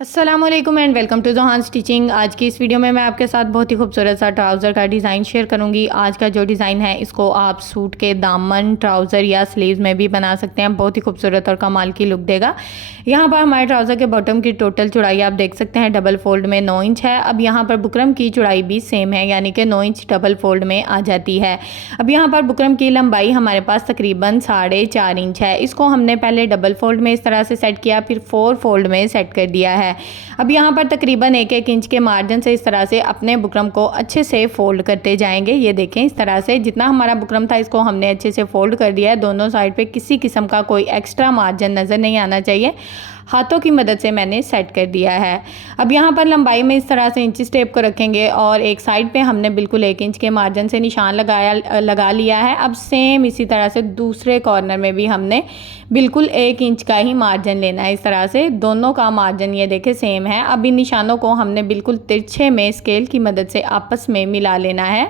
अस्सलामुअलैकुम and welcome to Johan stitching. आज की इस वीडियो में मैं आपके साथ बहुत ही खूबसूरत सा ट्राउज़र का डिज़ाइन शेयर करूंगी। आज का जो डिज़ाइन है इसको आप सूट के दामन, ट्राउज़र या स्लीव्स में भी बना सकते हैं। बहुत ही खूबसूरत और कमाल की लुक देगा। यहाँ पर हमारे ट्राउज़र के बॉटम की टोटल चौड़ाई आप देख सकते हैं डबल फोल्ड में 9 इंच है। अब यहाँ पर बुकरम की चौड़ाई भी सेम है, यानी कि 9 इंच डबल फोल्ड में आ जाती है। अब यहाँ पर बुकरम की लंबाई हमारे पास तकरीबन 4.5 इंच है। इसको हमने पहले डबल फोल्ड में इस तरह से सेट किया, फिर 4 फोल्ड में सेट कर दिया है। अब यहाँ पर तकरीबन 1-1 इंच के मार्जिन से इस तरह से अपने बुकरम को अच्छे से फोल्ड करते जाएंगे। ये देखें, इस तरह से जितना हमारा बुकरम था इसको हमने अच्छे से फोल्ड कर दिया है। दोनों साइड पे किसी किस्म का कोई एक्स्ट्रा मार्जिन नज़र नहीं आना चाहिए। हाथों की मदद से मैंने सेट कर दिया है। अब यहाँ पर लंबाई में इस तरह से इंच टेप को रखेंगे और एक साइड पे हमने बिल्कुल 1 इंच के मार्जिन से निशान लगा लिया है। अब सेम इसी तरह से दूसरे कॉर्नर में भी हमने बिल्कुल 1 इंच का ही मार्जिन लेना है। इस तरह से दोनों का मार्जिन ये देखें सेम है। अब इन निशानों को हमने बिल्कुल तिरछे में स्केल की मदद से आपस में मिला लेना है।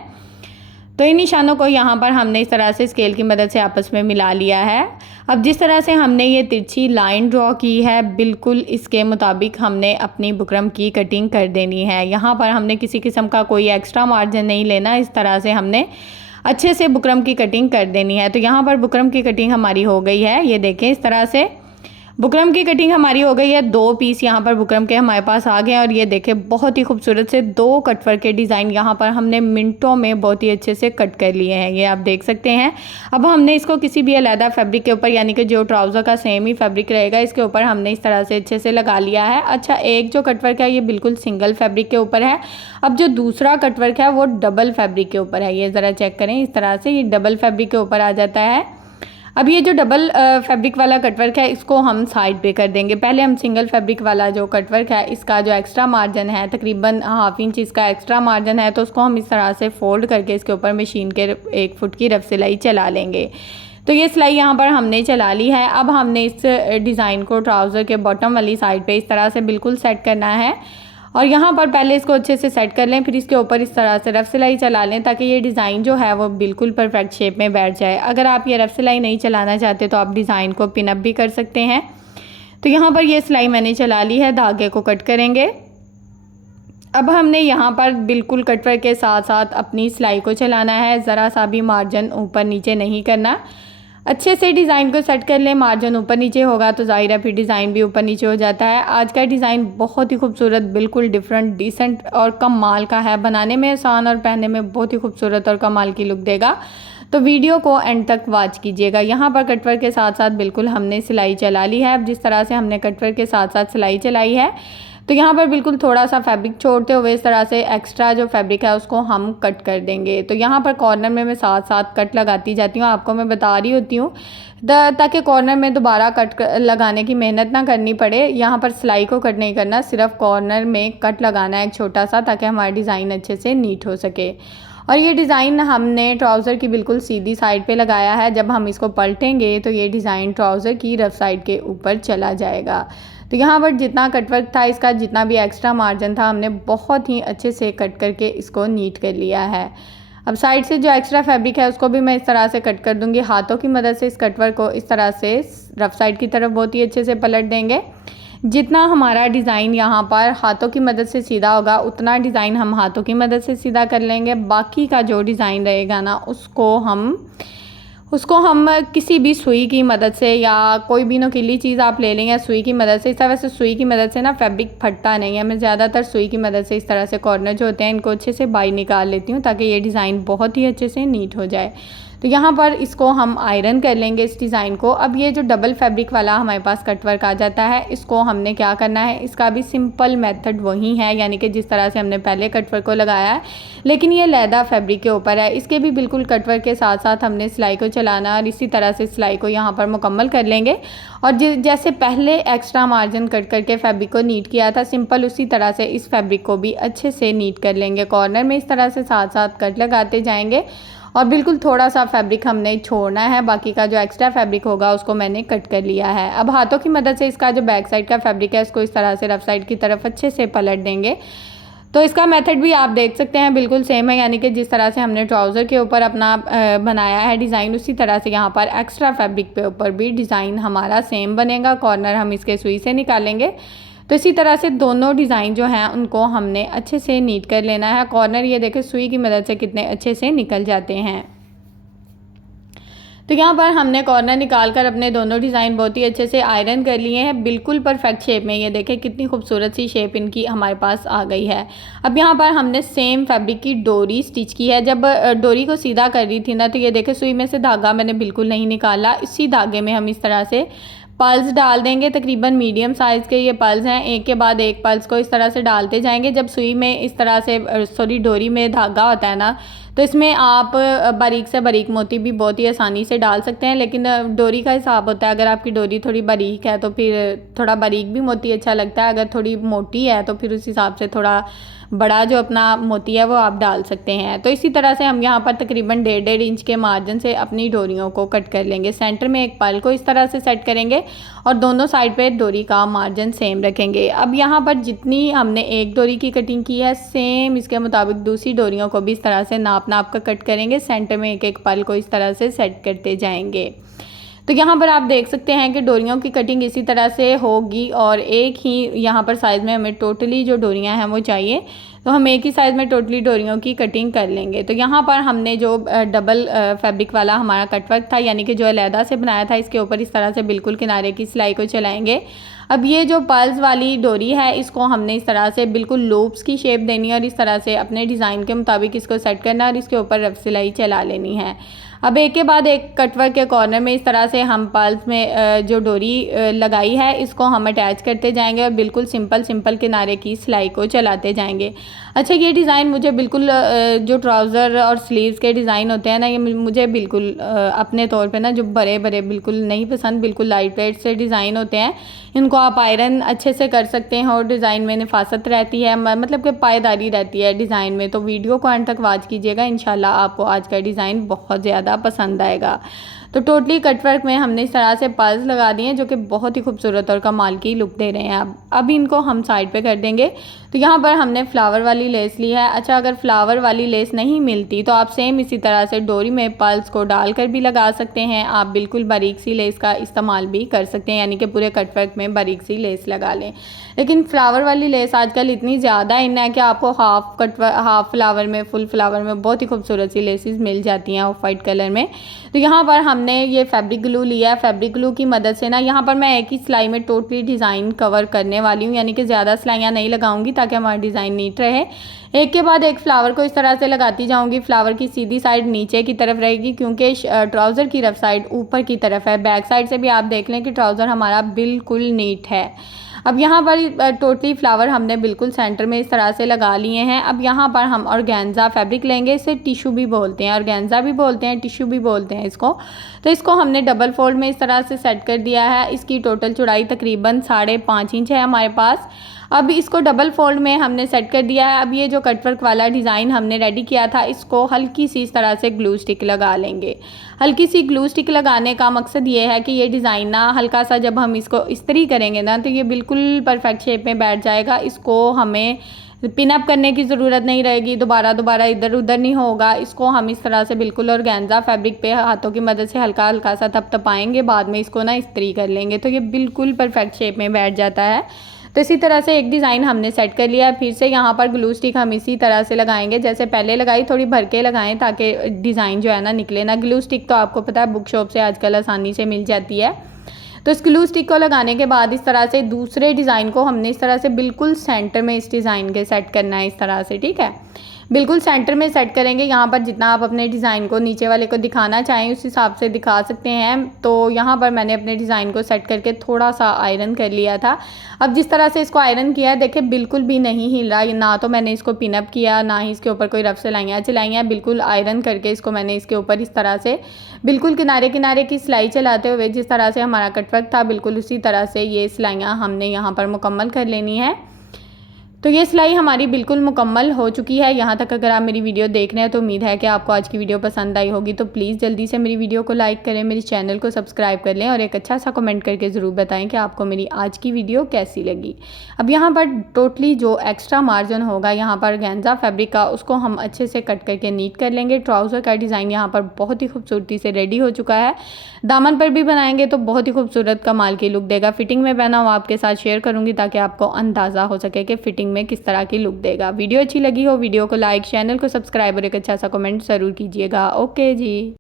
तो इन निशानों को यहाँ पर हमने इस तरह से स्केल की मदद से आपस में मिला लिया है। अब जिस तरह से हमने ये तिरछी लाइन ड्रॉ की है, बिल्कुल इसके मुताबिक हमने अपनी बुकरम की कटिंग कर देनी है। यहाँ पर हमने किसी किस्म का कोई एक्स्ट्रा मार्जिन नहीं लेना। इस तरह से हमने अच्छे से बुकरम की कटिंग कर देनी है। तो यहाँ पर बुकरम की कटिंग हमारी हो गई है। ये देखें, इस तरह से बुकरम की कटिंग हमारी हो गई है। 2 पीस यहाँ पर बुकरम के हमारे पास आ गए और ये देखें बहुत ही खूबसूरत से 2 कटवर्क के डिज़ाइन यहाँ पर हमने मिनटों में बहुत ही अच्छे से कट कर लिए हैं। ये आप देख सकते हैं। अब हमने इसको किसी भी अलग फैब्रिक के ऊपर, यानी कि जो ट्राउज़र का सेम ही फैब्रिक रहेगा, इसके ऊपर हमने इस तरह से अच्छे से लगा लिया है। अच्छा, एक जो कटवर्क है ये बिल्कुल सिंगल फैब्रिक के ऊपर है। अब जो दूसरा कटवर्क है वो डबल फैब्रिक के ऊपर है। ये ज़रा चेक करें, इस तरह से ये डबल फैब्रिक के ऊपर आ जाता है। अब ये जो डबल फैब्रिक वाला कटवर्क है इसको हम साइड पे कर देंगे। पहले हम सिंगल फैब्रिक वाला जो कटवर्क है इसका जो एक्स्ट्रा मार्जिन है तकरीबन 1/2 इंच इसका एक्स्ट्रा मार्जिन है, तो उसको हम इस तरह से फोल्ड करके इसके ऊपर मशीन के 1 फुट की रफ सिलाई चला लेंगे। तो ये सिलाई यहाँ पर हमने चला ली है। अब हमने इस डिज़ाइन को ट्राउज़र के बॉटम वाली साइड पर इस तरह से बिल्कुल सेट करना है और यहाँ पर पहले इसको अच्छे से सेट कर लें, फिर इसके ऊपर इस तरह से रफ सिलाई चला लें ताकि ये डिज़ाइन जो है वो बिल्कुल परफेक्ट शेप में बैठ जाए। अगर आप ये रफ सिलाई नहीं चलाना चाहते तो आप डिज़ाइन को पिन अप भी कर सकते हैं। तो यहाँ पर ये सिलाई मैंने चला ली है, धागे को कट करेंगे। अब हमने यहाँ पर बिल्कुल कटवर्क के साथ साथ अपनी सिलाई को चलाना है, ज़रा सा भी मार्जिन ऊपर नीचे नहीं करना। अच्छे से डिज़ाइन को सेट कर लें। मार्जिन ऊपर नीचे होगा तो ज़ाहिर है फिर डिज़ाइन भी ऊपर नीचे हो जाता है। आज का डिज़ाइन बहुत ही खूबसूरत, बिल्कुल डिफरेंट, डिसेंट और कमाल का है। बनाने में आसान और पहनने में बहुत ही खूबसूरत और कमाल की लुक देगा। तो वीडियो को एंड तक वॉच कीजिएगा। यहाँ पर कटवर्क के साथ साथ बिल्कुल हमने सिलाई चला ली है। अब जिस तरह से हमने कटवर्क के साथ साथ सिलाई चलाई है तो यहाँ पर बिल्कुल थोड़ा सा फैब्रिक छोड़ते हुए इस तरह से एक्स्ट्रा जो फैब्रिक है उसको हम कट कर देंगे। तो यहाँ पर कॉर्नर में मैं साथ साथ कट लगाती जाती हूँ, आपको मैं बता रही होती हूँ ताकि कॉर्नर में दोबारा कट लगाने की मेहनत ना करनी पड़े। यहाँ पर सिलाई को कट नहीं करना, सिर्फ कॉर्नर में कट लगाना है एक छोटा सा, ताकि हमारा डिज़ाइन अच्छे से नीट हो सके। और ये डिज़ाइन हमने ट्राउज़र की बिल्कुल सीधी साइड पे लगाया है। जब हम इसको पलटेंगे तो ये डिज़ाइन ट्राउज़र की रफ साइड के ऊपर चला जाएगा। तो यहाँ पर जितना कटवर्क था, इसका जितना भी एक्स्ट्रा मार्जिन था, हमने बहुत ही अच्छे से कट करके इसको नीट कर लिया है। अब साइड से जो एक्स्ट्रा फैब्रिक है उसको भी मैं इस तरह से कट कर दूंगी। हाथों की मदद से इस कटवर्क को इस तरह से रफ साइड की तरफ बहुत ही अच्छे से पलट देंगे। जितना हमारा डिज़ाइन यहाँ पर हाथों की मदद से सीधा होगा उतना डिज़ाइन हम हाथों की मदद से सीधा कर लेंगे। बाकी का जो डिज़ाइन रहेगा ना उसको हम किसी भी सुई की मदद से या कोई भी नुकीली चीज़ आप ले लेंगे सुई की मदद से। इस तरह से सुई की मदद से ना फैब्रिक फटता नहीं है। मैं ज़्यादातर सुई की मदद से इस तरह से कॉर्नर जो होते हैं इनको अच्छे से बाहर निकाल लेती हूँ ताकि ये डिज़ाइन बहुत ही अच्छे से नीट हो जाए। तो यहाँ पर इसको हम आयरन कर लेंगे इस डिज़ाइन को। अब ये जो डबल फैब्रिक वाला हमारे पास कटवर्क आ जाता है इसको हमने क्या करना है, इसका भी सिंपल मेथड वही है, यानी कि जिस तरह से हमने पहले कटवर्क को लगाया है, लेकिन ये लैदा फैब्रिक के ऊपर है। इसके भी बिल्कुल कटवर्क के साथ साथ हमने सिलाई को चलाना और इसी तरह से सिलाई को यहाँ पर मुकम्मल कर लेंगे। और जैसे पहले एक्स्ट्रा मार्जिन कट करके फैब्रिक को नीट किया था सिंपल, उसी तरह से इस फैब्रिक को भी अच्छे से नीट कर लेंगे। कॉर्नर में इस तरह से साथ साथ कट लगाते जाएंगे और बिल्कुल थोड़ा सा फैब्रिक हमने छोड़ना है, बाकी का जो एक्स्ट्रा फैब्रिक होगा उसको मैंने कट कर लिया है। अब हाथों की मदद से इसका जो बैक साइड का फैब्रिक है इसको इस तरह से रफ साइड की तरफ अच्छे से पलट देंगे। तो इसका मेथड भी आप देख सकते हैं बिल्कुल सेम है, यानी कि जिस तरह से हमने ट्राउज़र के ऊपर अपना बनाया है डिज़ाइन उसी तरह से यहाँ पर एक्स्ट्रा फैब्रिक पे ऊपर भी डिज़ाइन हमारा सेम बनेगा। कॉर्नर हम इसके सुई से निकालेंगे तो इसी तरह से दोनों डिज़ाइन जो हैं उनको हमने अच्छे से नीट कर लेना है। कॉर्नर ये देखें सुई की मदद से कितने अच्छे से निकल जाते हैं। तो यहाँ पर हमने कॉर्नर निकाल कर अपने दोनों डिज़ाइन बहुत ही अच्छे से आयरन कर लिए हैं, बिल्कुल परफेक्ट शेप में। ये देखें कितनी खूबसूरत सी शेप इनकी हमारे पास आ गई है। अब यहाँ पर हमने सेम फैब्रिक की डोरी स्टिच की है। जब डोरी को सीधा कर रही थी ना, तो ये देखें सुई में से धागा मैंने बिल्कुल नहीं निकाला। इसी धागे में हम इस तरह से पल्स डाल देंगे। तकरीबन मीडियम साइज़ के ये पल्स हैं, एक के बाद एक पल्स को इस तरह से डालते जाएंगे। जब सुई में इस तरह से डोरी में धागा होता है ना, तो इसमें आप बारीक से बारीक मोती भी बहुत ही आसानी से डाल सकते हैं, लेकिन डोरी का हिसाब होता है। अगर आपकी डोरी थोड़ी बारीक है तो फिर थोड़ा बारीक भी मोती अच्छा लगता है, अगर थोड़ी मोटी है तो फिर उस हिसाब से थोड़ा बड़ा जो अपना मोती है वो आप डाल सकते हैं। तो इसी तरह से हम यहाँ पर तकरीबन 1.5 इंच के मार्जिन से अपनी डोरियों को कट कर लेंगे। सेंटर में एक पल को इस तरह से सेट करेंगे और दोनों साइड पे डोरी का मार्जिन सेम रखेंगे। अब यहाँ पर जितनी हमने एक डोरी की कटिंग की है, सेम इसके मुताबिक दूसरी डोरियों को भी इस तरह से नाप कर कट करेंगे। सेंटर में एक एक पल को इस तरह से सेट करते जाएंगे। तो यहाँ पर आप देख सकते हैं कि डोरियों की कटिंग इसी तरह से होगी और एक ही यहाँ पर साइज़ में हमें टोटली जो डोरियाँ हैं वो चाहिए, तो हम एक ही साइज़ में टोटली डोरियों की कटिंग कर लेंगे। तो यहाँ पर हमने जो डबल फैब्रिक वाला हमारा कटवर्क था, यानी कि जो अलहदा से बनाया था, इसके ऊपर इस तरह से बिल्कुल किनारे की सिलाई को चलाएंगे। अब ये जो पर्ल्स वाली डोरी है, इसको हमने इस तरह से बिल्कुल लूप्स की शेप देनी है और इस तरह से अपने डिज़ाइन के मुताबिक इसको सेट करना है और इसके ऊपर रफ सिलाई चला लेनी है। अब एक के बाद एक कटवर्क के कॉर्नर में इस तरह से हम पर्ल्स में जो डोरी लगाई है इसको हम अटैच करते जाएंगे और बिल्कुल सिंपल किनारे की सिलाई को चलाते जाएंगे। अच्छा, ये डिज़ाइन मुझे बिल्कुल जो ट्राउज़र और स्लीव्स के डिज़ाइन होते हैं ना, ये मुझे बिल्कुल अपने तौर पे ना जो बड़े बिल्कुल नहीं पसंद। बिल्कुल लाइट वेट से डिज़ाइन होते हैं, इनको आप आयरन अच्छे से कर सकते हैं और डिज़ाइन में नफासत रहती है, मतलब कि पायदारी रहती है डिज़ाइन में। तो वीडियो को अंत तक वॉच कीजिएगा, इंशाल्लाह आपको आज का डिज़ाइन बहुत ज़्यादा पसंद आएगा। तो टोटली कटवर्क में हमने इस तरह से पर्ल्स लगा दिए हैं जो कि बहुत ही खूबसूरत और कमाल की लुक दे रहे हैं। अब इनको हम साइड पे कर देंगे। तो यहाँ पर हमने फ्लावर वाली लेस ली है। अच्छा, अगर फ्लावर वाली लेस नहीं मिलती तो आप सेम इसी तरह से डोरी में पर्ल्स को डालकर भी लगा सकते हैं। आप बिल्कुल बारीक सी लेस का इस्तेमाल भी कर सकते हैं, यानी कि पूरे कटवर्क में बारीक सी लेस लगा लें। लेकिन फ्लावर वाली लेस आजकल इतनी ज़्यादा इन है कि आपको हाफ फ्लावर में, फुल फ्लावर में बहुत ही खूबसूरत सी लेसेस मिल जाती हैं ऑफ वाइट कलर में। तो यहाँ पर हमने ये फैब्रिक ग्लू लिया है। फैब्रिक ग्लू की मदद से ना यहाँ पर मैं एक ही सिलाई में टोटली डिज़ाइन कवर करने वाली हूँ, यानी कि ज़्यादा सिलाइयाँ नहीं लगाऊंगी ताकि हमारा डिज़ाइन नीट रहे। एक के बाद एक फ्लावर को इस तरह से लगाती जाऊंगी। फ्लावर की सीधी साइड नीचे की तरफ रहेगी क्योंकि ट्राउज़र की रफ साइड ऊपर की तरफ है। बैक साइड से भी आप देख लें कि ट्राउज़र हमारा बिल्कुल नीट है। अब यहाँ पर टोटली फ्लावर हमने बिल्कुल सेंटर में इस तरह से लगा लिए हैं। अब यहाँ पर हम ऑर्गेन्जा फैब्रिक लेंगे, इसे टिशू भी बोलते हैं, ऑर्गेन्जा भी बोलते हैं, टिशू भी बोलते हैं इसको। तो इसको हमने डबल फोल्ड में इस तरह से सेट कर दिया है। इसकी टोटल चौड़ाई तकरीबन 5.5 इंच है हमारे पास। अब इसको डबल फोल्ड में हमने सेट कर दिया है। अब ये जो कटवर्क वाला डिज़ाइन हमने रेडी किया था, इसको हल्की सी इस तरह से ग्लू स्टिक लगा लेंगे। हल्की सी ग्लू स्टिक लगाने का मकसद ये है कि ये डिज़ाइन ना हल्का सा जब हम इसको इस्त्री करेंगे ना, तो ये बिल्कुल परफेक्ट शेप में बैठ जाएगा। इसको हमें पिनअप करने की ज़रूरत नहीं रहेगी, दोबारा इधर उधर नहीं होगा। इसको हम इस तरह से बिल्कुल ऑर्गेन्जा फैब्रिक पे हाथों की मदद से हल्का हल्का सा थपथपाएंगे, बाद में इसको ना इस्त्री कर लेंगे तो ये बिल्कुल परफेक्ट शेप में बैठ जाता है। तो इसी तरह से एक डिज़ाइन हमने सेट कर लिया। फिर से यहाँ पर ग्लू स्टिक हम इसी तरह से लगाएंगे जैसे पहले लगाई, थोड़ी भर के लगाएं ताकि डिज़ाइन जो है ना निकले ना। ग्लू स्टिक तो आपको पता है बुक शॉप से आजकल आसानी से मिल जाती है। तो इस ग्लू स्टिक को लगाने के बाद इस तरह से दूसरे डिज़ाइन को हमने इस तरह से बिल्कुल सेंटर में इस डिज़ाइन के सेट करना है इस तरह से, ठीक है। बिल्कुल सेंटर में सेट करेंगे। यहाँ पर जितना आप अपने डिज़ाइन को नीचे वाले को दिखाना चाहें उस हिसाब से दिखा सकते हैं। तो यहाँ पर मैंने अपने डिज़ाइन को सेट करके थोड़ा सा आयरन कर लिया था। अब जिस तरह से इसको आयरन किया है देखें बिल्कुल भी नहीं हिल रहा, ना तो मैंने इसको पिनअप किया, ना ही इसके ऊपर कोई रफ सिलाइयाँ चलाई हैं। बिल्कुल आयरन करके इसको मैंने इसके ऊपर इस तरह से बिल्कुल किनारे किनारे की सिलाई चलाते हुए जिस तरह से हमारा कटवर्क था बिल्कुल उसी तरह से ये सिलाइयाँ हमने यहाँ पर मुकम्मल कर लेनी है। तो ये सिलाई हमारी बिल्कुल मुकम्मल हो चुकी है। यहाँ तक अगर आप मेरी वीडियो देख रहे हैं तो उम्मीद है कि आपको आज की वीडियो पसंद आई होगी। तो प्लीज़ जल्दी से मेरी वीडियो को लाइक करें, मेरे चैनल को सब्सक्राइब कर लें और एक अच्छा सा कमेंट करके ज़रूर बताएं कि आपको मेरी आज की वीडियो कैसी लगी। अब यहाँ पर टोटली जो एक्स्ट्रा मार्जिन होगा यहाँ पर गेंजा फैब्रिक का, उसको हम अच्छे से कट करके नीट कर लेंगे। ट्राउज़र का डिज़ाइन यहाँ पर बहुत ही खूबसूरती से रेडी हो चुका है। दामन पर भी बनाएंगे तो बहुत ही खूबसूरत कमाल की लुक देगा। फिटिंग में पहना हुआ आपके साथ शेयर करूँगी ताकि आपको अंदाज़ा हो सके कि फिटिंग में किस तरह की लुक देगा। वीडियो अच्छी लगी हो वीडियो को लाइक, चैनल को सब्सक्राइब और एक अच्छा सा कमेंट ज़रूर कीजिएगा। ओके जी।